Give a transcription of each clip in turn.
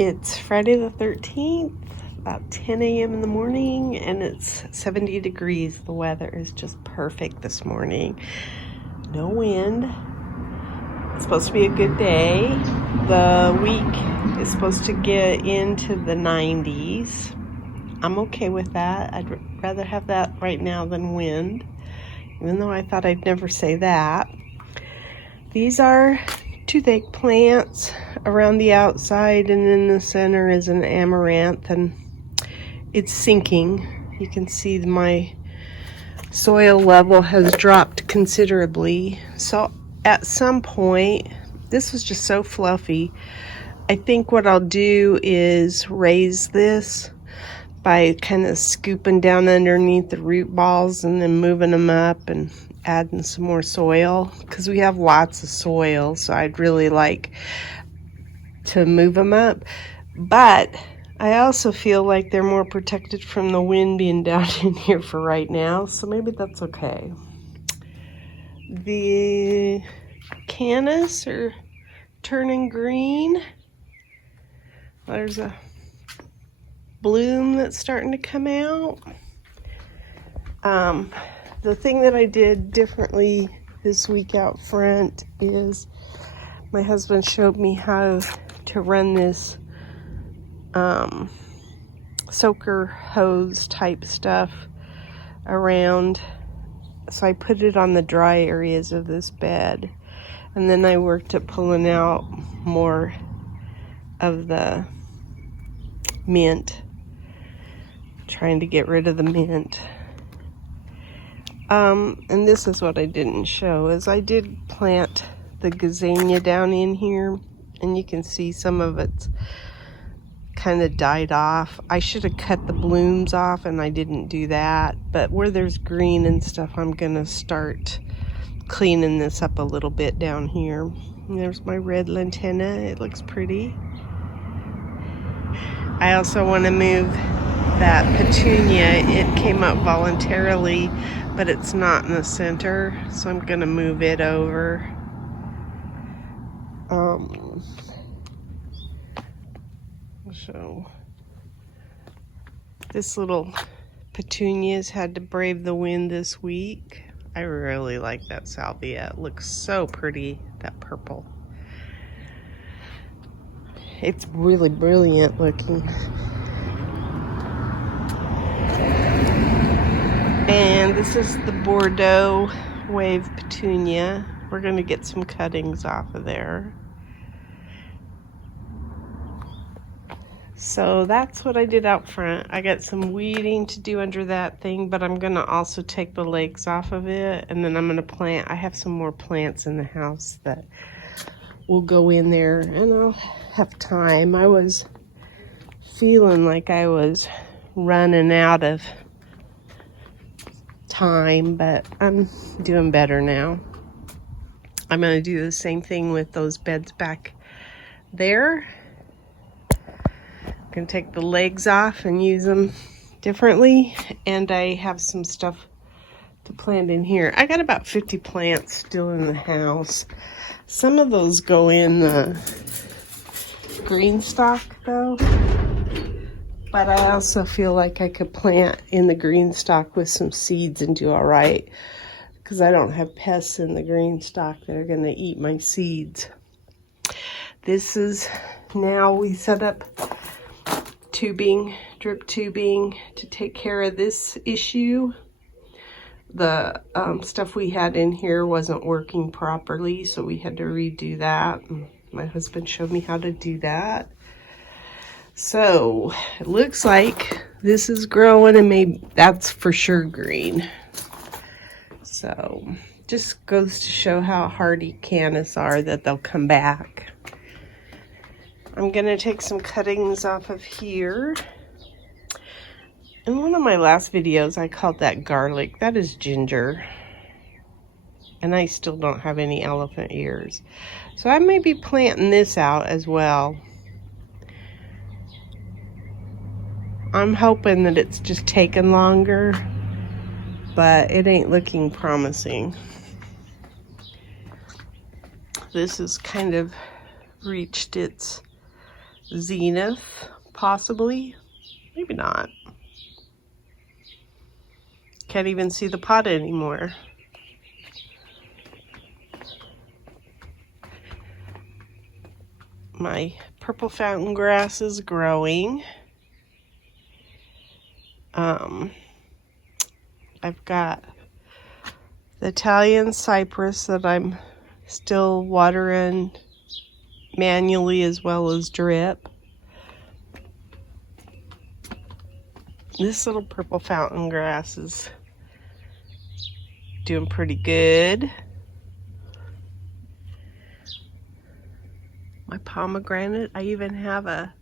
It's Friday the 13th, about 10 a.m. in the morning, and it's 70 degrees. The weather is just perfect this morning. No wind. It's supposed to be a good day. The week is supposed to get into the 90s. I'm okay with that. I'd rather have that right now than wind, even though I thought I'd never say that. These are two eggplants around the outside, and in the center is an amaranth, and it's sinking. You can see my soil level has dropped considerably. So at some point, this was just so fluffy. I think what I'll do is raise this by kind of scooping down underneath the root balls and then moving them up and adding some more soil, because we have lots of soil, so I'd really like to move them up. But I also feel like they're more protected from the wind being down in here for right now, so maybe that's okay. The cannas are turning green. There's a bloom that's starting to come out. The thing that I did differently this week out front is my husband showed me how to run this soaker hose type stuff around. So I put it on the dry areas of this bed, and then I worked at pulling out more of the mint, trying to get rid of the mint. And this is what I didn't show, is I did plant the gazania down in here, and you can see some of it's kind of died off. I should have cut the blooms off, and I didn't do that. But where there's green and stuff, I'm gonna start cleaning this up a little bit down here. And there's my red lantana. It looks pretty. I also want to move that petunia. It came up voluntarily, but it's not in the center, so I'm gonna move it over. So this little petunia's had to brave the wind this week. I really like that salvia. It looks so pretty, that purple. It's really brilliant looking. And this is the Bordeaux wave petunia. We're going to get some cuttings off of there. So that's what I did out front. I got some weeding to do under that thing, but I'm going to also take the legs off of it, and then I'm going to plant. I have some more plants in the house that will go in there, and I'll have time. I was feeling like I was running out of time, but I'm doing better now. I'm going to do the same thing with those beds back there. I'm going to take the legs off and use them differently, and I have some stuff to plant in here. I got about 50 plants still in the house. Some of those go in the green stock though, but I also feel like I could plant in the green stock with some seeds and do all right, because I don't have pests in the green stock that are going to eat my seeds. This is, now we set up tubing, drip tubing, to take care of this issue. The stuff we had in here wasn't working properly, so we had to redo that. My husband showed me how to do that. So it looks like this is growing, and maybe that's for sure green. So just goes to show how hardy cannas are, that they'll come back. I'm gonna take some cuttings off of here. In one of my last videos, I called that garlic. That is ginger. And I still don't have any elephant ears. So I may be planting this out as well. I'm hoping that it's just taking longer, but it ain't looking promising. This has kind of reached its zenith, possibly. Maybe not. Can't even see the pot anymore. My purple fountain grass is growing. I've got the Italian cypress that I'm still watering manually as well as drip. This little purple fountain grass is doing pretty good. My pomegranate, I even have a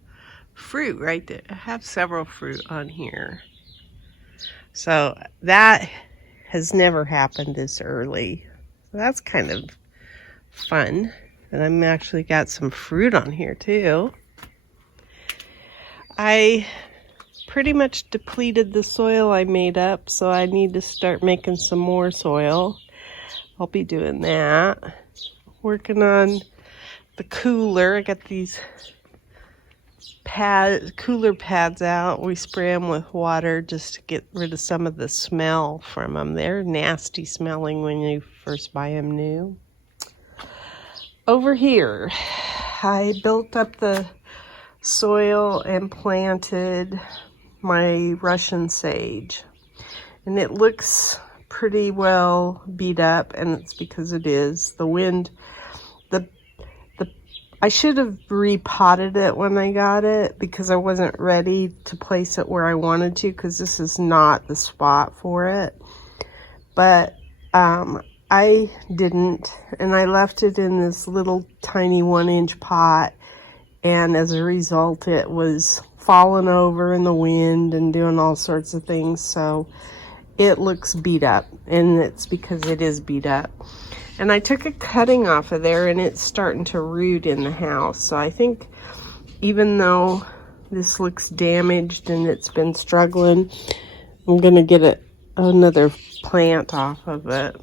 fruit right there. I have several fruit on here. So that has never happened this early. So that's kind of fun. And I'm actually got some fruit on here too. I pretty much depleted the soil I made up, so I need to start making some more soil. I'll be doing that. Working on the cooler. I got these cooler pads out. We spray them with water just to get rid of some of the smell from them. They're nasty smelling when you first buy them new. Over here, I built up the soil and planted my Russian sage. And it looks pretty well beat up, and it's because it is. The wind, I should have repotted it when I got it because I wasn't ready to place it where I wanted to, because this is not the spot for it. But I didn't, and I left it in this little tiny 1-inch pot, and as a result it was falling over in the wind and doing all sorts of things. So it looks beat up, and it's because it is beat up. And I took a cutting off of there, and it's starting to root in the house. So I think even though this looks damaged and it's been struggling, I'm going to get another plant off of it.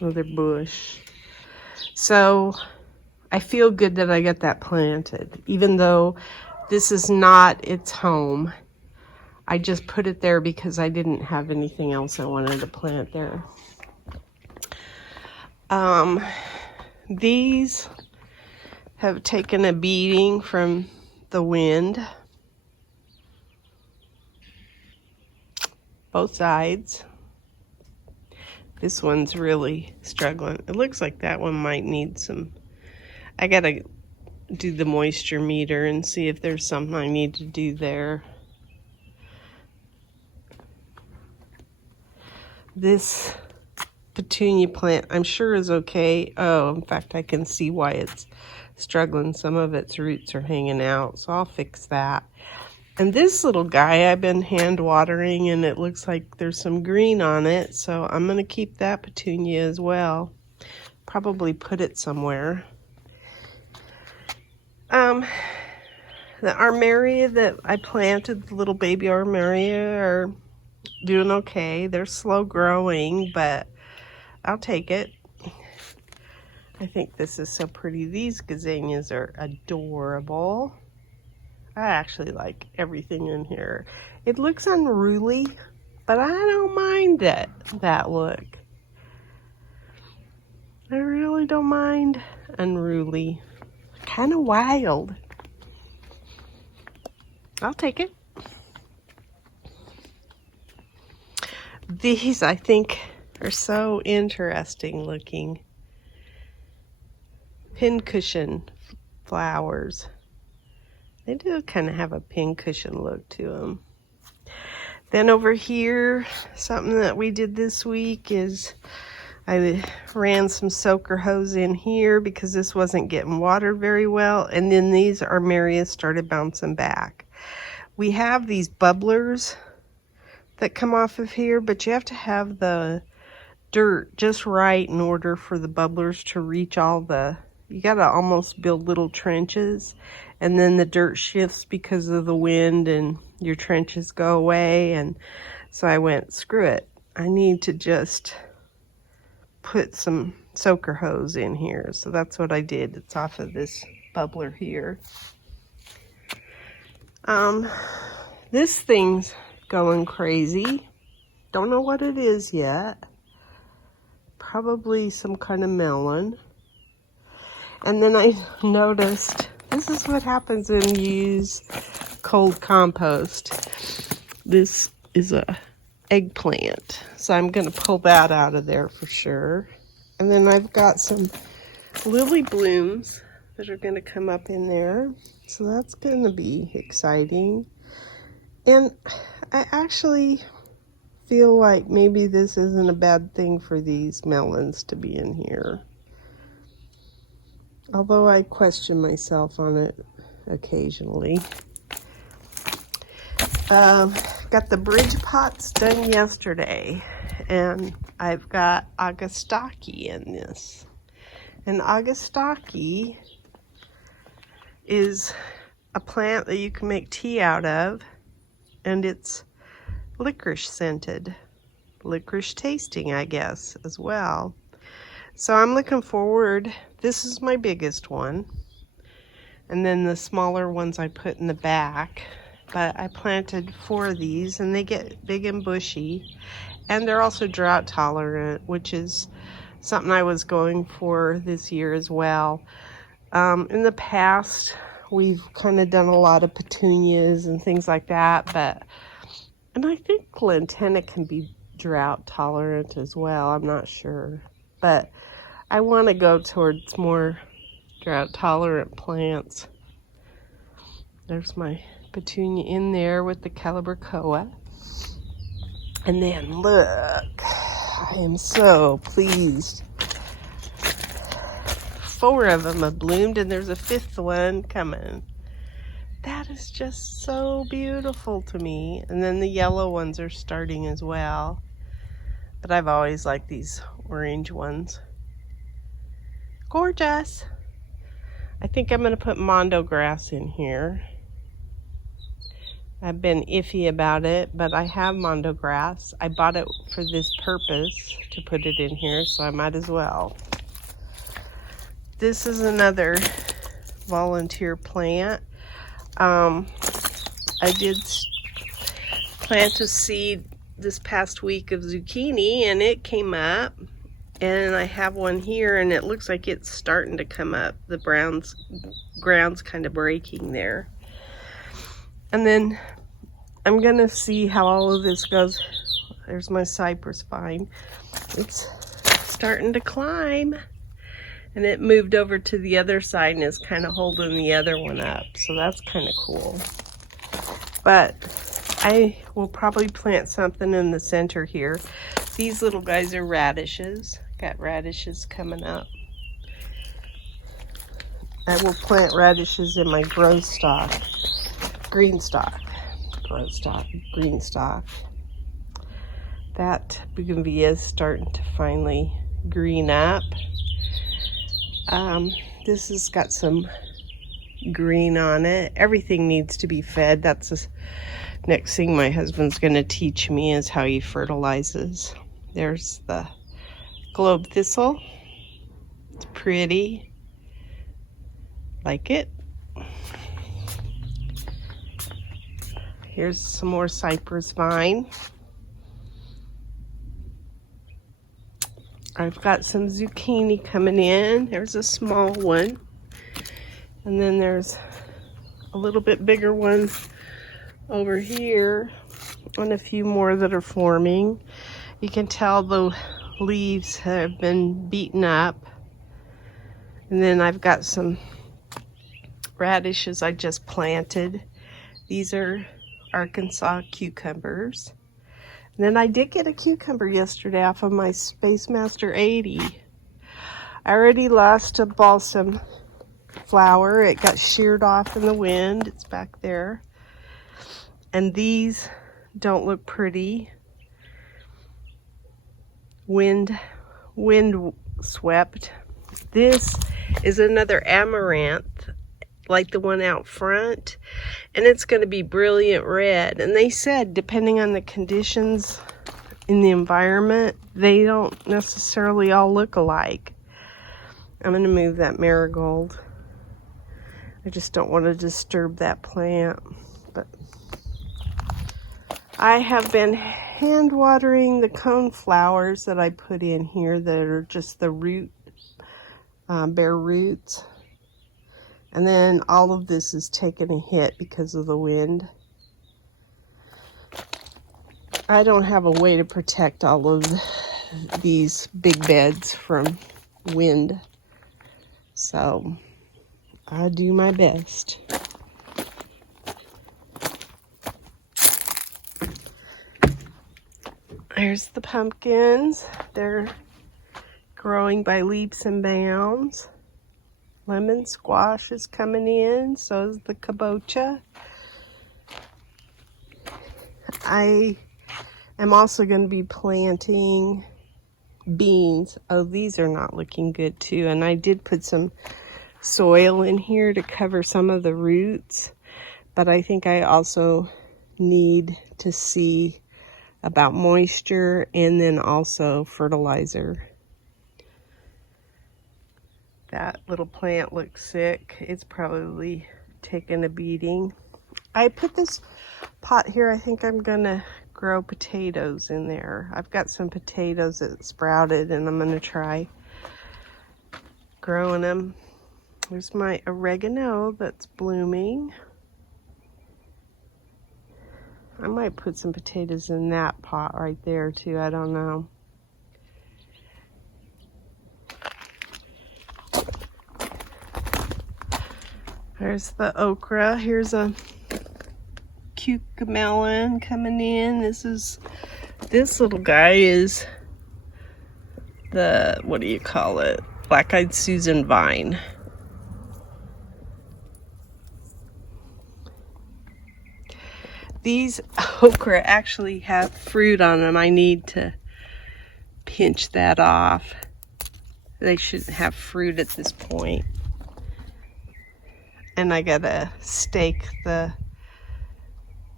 Another bush. So I feel good that I got that planted. Even though this is not its home, I just put it there because I didn't have anything else I wanted to plant there. These have taken a beating from the wind. Both sides. This one's really struggling. It looks like that one might need some. I gotta do the moisture meter and see if there's something I need to do there. This Petunia plant, I'm sure is okay. Oh, in fact, I can see why it's struggling. Some of its roots are hanging out, so I'll fix that. And this little guy, I've been hand watering, and it looks like there's some green on it, so I'm going to keep that petunia as well. Probably put it somewhere. The armeria that I planted, the little baby armeria, are doing okay. They're slow growing, but I'll take it. I think this is so pretty. These gazanias are adorable. I actually like everything in here. It looks unruly, but I don't mind that look. I really don't mind unruly. Kind of wild. I'll take it. These, I think, are so interesting looking. Pincushion flowers. They do kind of have a pincushion look to them. Then over here, something that we did this week is I ran some soaker hose in here because this wasn't getting watered very well. And then these armerias started bouncing back. We have these bubblers that come off of here, but you have to have the dirt just right in order for the bubblers to reach all the, you gotta almost build little trenches, and then the dirt shifts because of the wind and your trenches go away. And so I went, screw it, I need to just put some soaker hose in here. So that's what I did. It's off of this bubbler here. This thing's going crazy. Don't know what it is yet. Probably some kind of melon. And then I noticed, this is what happens when you use cold compost. This is a eggplant. So I'm going to pull that out of there for sure. And then I've got some lily blooms that are going to come up in there. So that's going to be exciting. And I actually feel like maybe this isn't a bad thing for these melons to be in here. Although I question myself on it occasionally. Got the bridge pots done yesterday. And I've got Augustaki in this. And Augustaki is a plant that you can make tea out of. And it's licorice scented. Licorice tasting, I guess, as well. So I'm looking forward. This is my biggest one. And then the smaller ones I put in the back. But I planted 4 of these and they get big and bushy. And they're also drought tolerant, which is something I was going for this year as well. In the past, we've kind of done a lot of petunias and things like that. And I think Lantana can be drought tolerant as well. I'm not sure. But I want to go towards more drought tolerant plants. There's my petunia in there with the calibrachoa. And then look, I am so pleased. 4 of them have bloomed and there's a 5th one coming. That is just so beautiful to me. And then the yellow ones are starting as well. But I've always liked these orange ones. Gorgeous. I think I'm going to put mondo grass in here. I've been iffy about it, but I have mondo grass. I bought it for this purpose, to put it in here, so I might as well. This is another volunteer plant. I did plant a seed this past week of zucchini, and it came up. And I have one here, and it looks like it's starting to come up. The ground's kind of breaking there. And then I'm going to see how all of this goes. There's my cypress vine. It's starting to climb. And it moved over to the other side and is kind of holding the other one up. So that's kind of cool. But I will probably plant something in the center here. These little guys are radishes. Got radishes coming up. I will plant radishes in my green stock. That bougainvillea is starting to finally green up. This has got some green on it. Everything needs to be fed. That's the next thing my husband's going to teach me, is how he fertilizes. There's the globe thistle. It's pretty. Like it. Here's some more cypress vine. I've got some zucchini coming in. There's a small one. And then there's a little bit bigger one over here. And a few more that are forming. You can tell the leaves have been beaten up. And then I've got some radishes I just planted. These are Arkansas cucumbers. And then I did get a cucumber yesterday off of my Space Master 80. I already lost a balsam flower. It got sheared off in the wind. It's back there. And these don't look pretty. Wind swept. This is another amaranth, like the one out front, and it's going to be brilliant red. And they said, depending on the conditions in the environment, they don't necessarily all look alike. I'm going to move that marigold. I just don't want to disturb that plant. But I have been hand watering the cone flowers that I put in here that are just the root, bare roots. And then all of this is taking a hit because of the wind. I don't have a way to protect all of these big beds from wind, so I do my best. There's the pumpkins. They're growing by leaps and bounds. Lemon squash is coming in, so is the kabocha. I am also going to be planting beans. Oh, these are not looking good too. And I did put some soil in here to cover some of the roots, but I think I also need to see about moisture and then also fertilizer. That little plant looks sick. It's probably taken a beating. I put this pot here. I think I'm gonna grow potatoes in there. I've got some potatoes that sprouted and I'm gonna try growing them. There's my oregano that's blooming. I might put some potatoes in that pot right there too. I don't know. There's the okra. Here's a cucamelon coming in. This little guy is the, what do you call it? Black-eyed Susan vine. These okra actually have fruit on them. I need to pinch that off. They shouldn't have fruit at this point. And I gotta stake the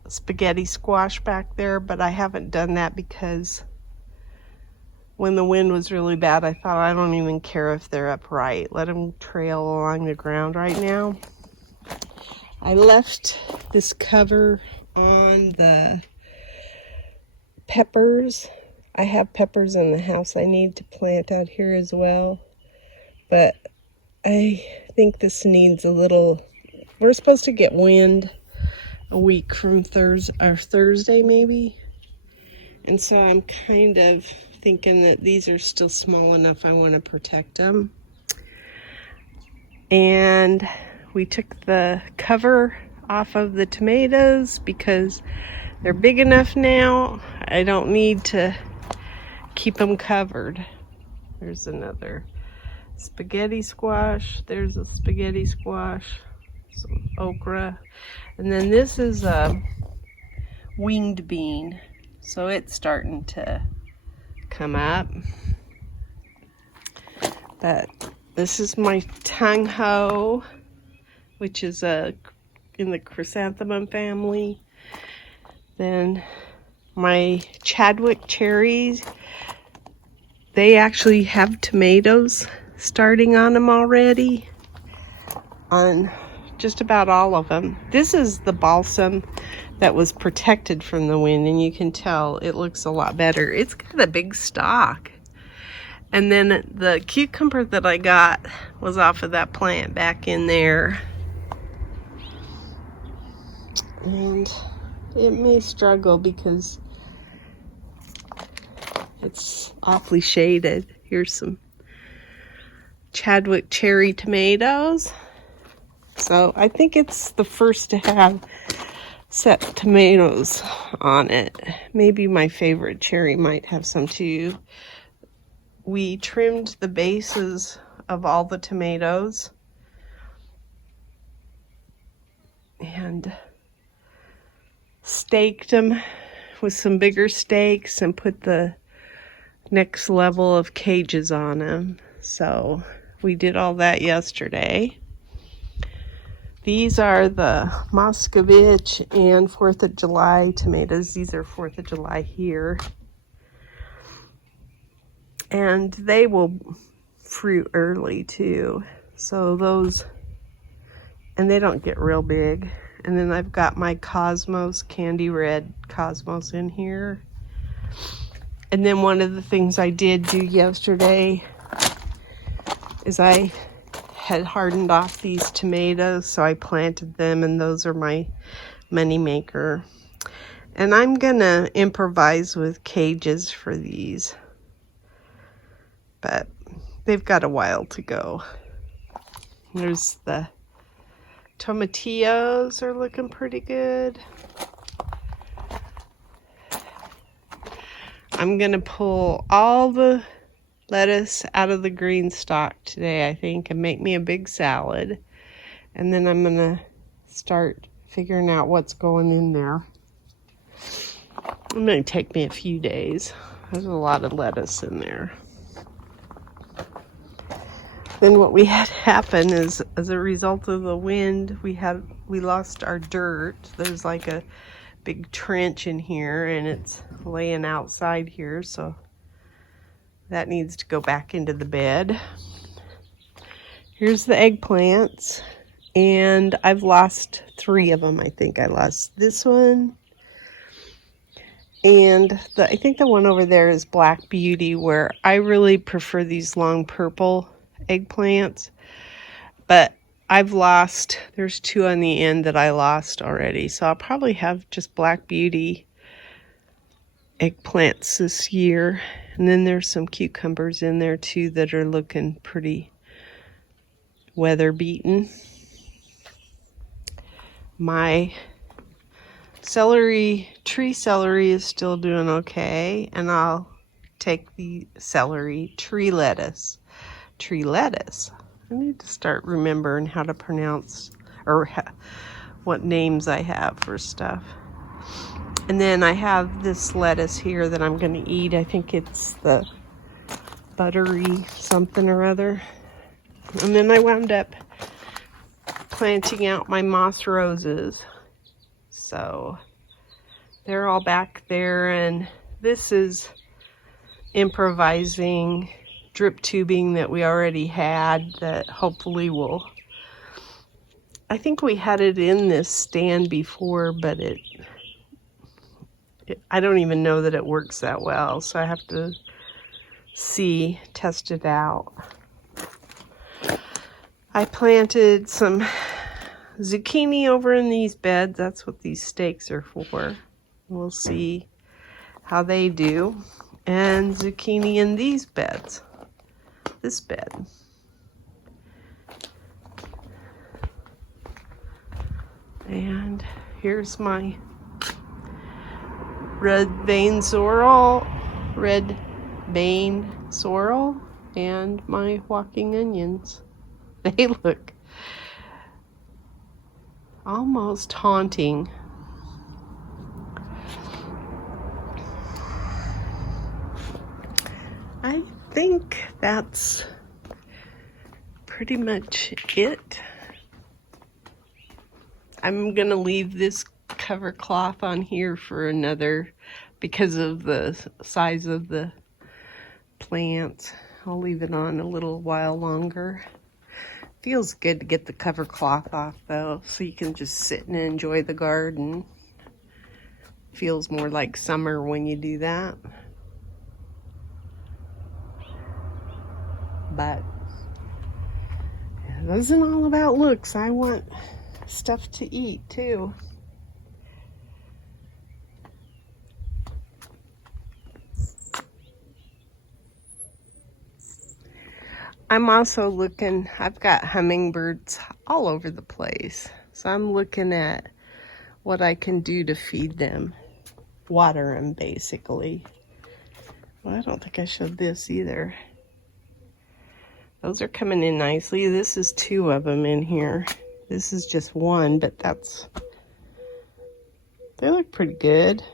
spaghetti squash back there, but I haven't done that because when the wind was really bad, I thought I don't even care if they're upright. Let them trail along the ground right now. I left this cover on the peppers. I have peppers in the house I need to plant out here as well, but I think this needs a little. We're supposed to get wind a week from Thursday maybe, and so I'm kind of thinking that these are still small enough. I want to protect them. And we took the cover off of the tomatoes because they're big enough now. I don't need to keep them covered. There's another spaghetti squash. There's a spaghetti squash, some okra. And then this is a winged bean. So it's starting to come up. But this is my tung ho, which is in the chrysanthemum family. Then my Chadwick cherries, they actually have tomatoes starting on them already, on just about all of them. This is the balsam that was protected from the wind, and you can tell it looks a lot better. It's got a big stalk. And then the cucumber that I got was off of that plant back in there. And it may struggle because it's awfully shaded. Here's some Chadwick cherry tomatoes. So I think it's the first to have set tomatoes on it. Maybe my favorite cherry might have some too. We trimmed the bases of all the tomatoes and staked them with some bigger stakes and put the next level of cages on them. So we did all that yesterday. These are the Moscovich and 4th of July tomatoes. These are 4th of July here. And they will fruit early too. So those, and they don't get real big. And then I've got my Cosmos, candy red Cosmos in here. And then one of the things I did do yesterday is I had hardened off these tomatoes, so I planted them, and those are my money maker. And I'm gonna improvise with cages for these, but they've got a while to go. There's the tomatillos are looking pretty good. I'm gonna pull all the lettuce out of the green stock today, I think, and make me a big salad. And then I'm gonna start figuring out what's going in there. It may take me a few days. There's a lot of lettuce in there. Then what we had happen is, as a result of the wind, we lost our dirt. There's like a big trench in here, and it's laying outside here, so that needs to go back into the bed. Here's the eggplants, and I've lost 3 of them. I think I lost this one, and I think the one over there is Black Beauty, where I really prefer these long purple eggplants, but there's 2 on the end that I lost already, so I'll probably have just Black Beauty eggplants this year. And then there's some cucumbers in there too that are looking pretty weather beaten. My tree celery is still doing okay, and I'll take the tree lettuce. I need to start remembering how to pronounce, or what names I have for stuff. And then I have this lettuce here that I'm going to eat. I think it's the buttery something or other. And then I wound up planting out my moss roses. So they're all back there, and this is improvising drip tubing that we already had that hopefully will, I think we had it in this stand before, but I don't even know that it works that well, so I have to test it out. I planted some zucchini over in these beds. That's what these stakes are for. We'll see how they do. And zucchini in these beds. This bed. And here's my red vein sorrel and my walking onions. They look almost haunting. I think that's pretty much it. I'm gonna leave this cover cloth on here for another, because of the size of the plants. I'll leave it on a little while longer. Feels good to get the cover cloth off though, so you can just sit and enjoy the garden. Feels more like summer when you do that. But it isn't all about looks. I want stuff to eat too. I'm also looking, I've got hummingbirds all over the place. So I'm looking at what I can do to feed them. Water them, basically. Well, I don't think I showed this either. Those are coming in nicely. This is 2 of them in here. This is just 1, but they look pretty good.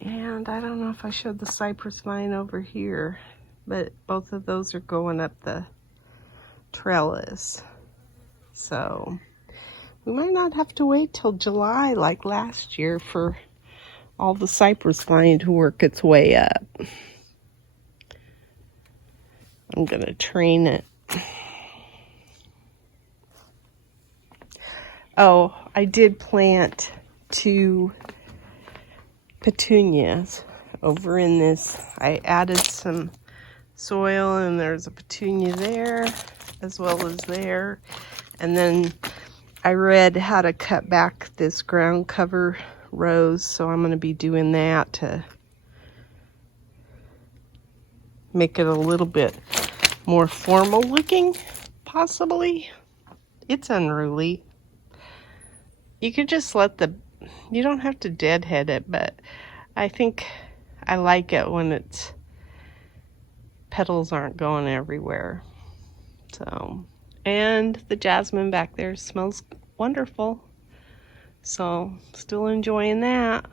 And I don't know if I showed the cypress vine over here, but both of those are going up the trellis. So we might not have to wait till July like last year for all the cypress vine to work its way up. I'm gonna train it. Oh, I did plant 2 petunias over in this. I added some soil, and there's a petunia there as well as there. And then I read how to cut back this ground cover rose, so I'm going to be doing that to make it a little bit more formal looking, possibly. It's unruly. You could just you don't have to deadhead it, but I think I like it when its petals aren't going everywhere. So, and the jasmine back there smells wonderful. So, still enjoying that.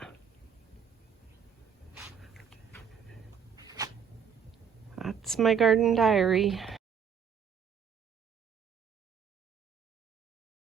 That's my garden diary.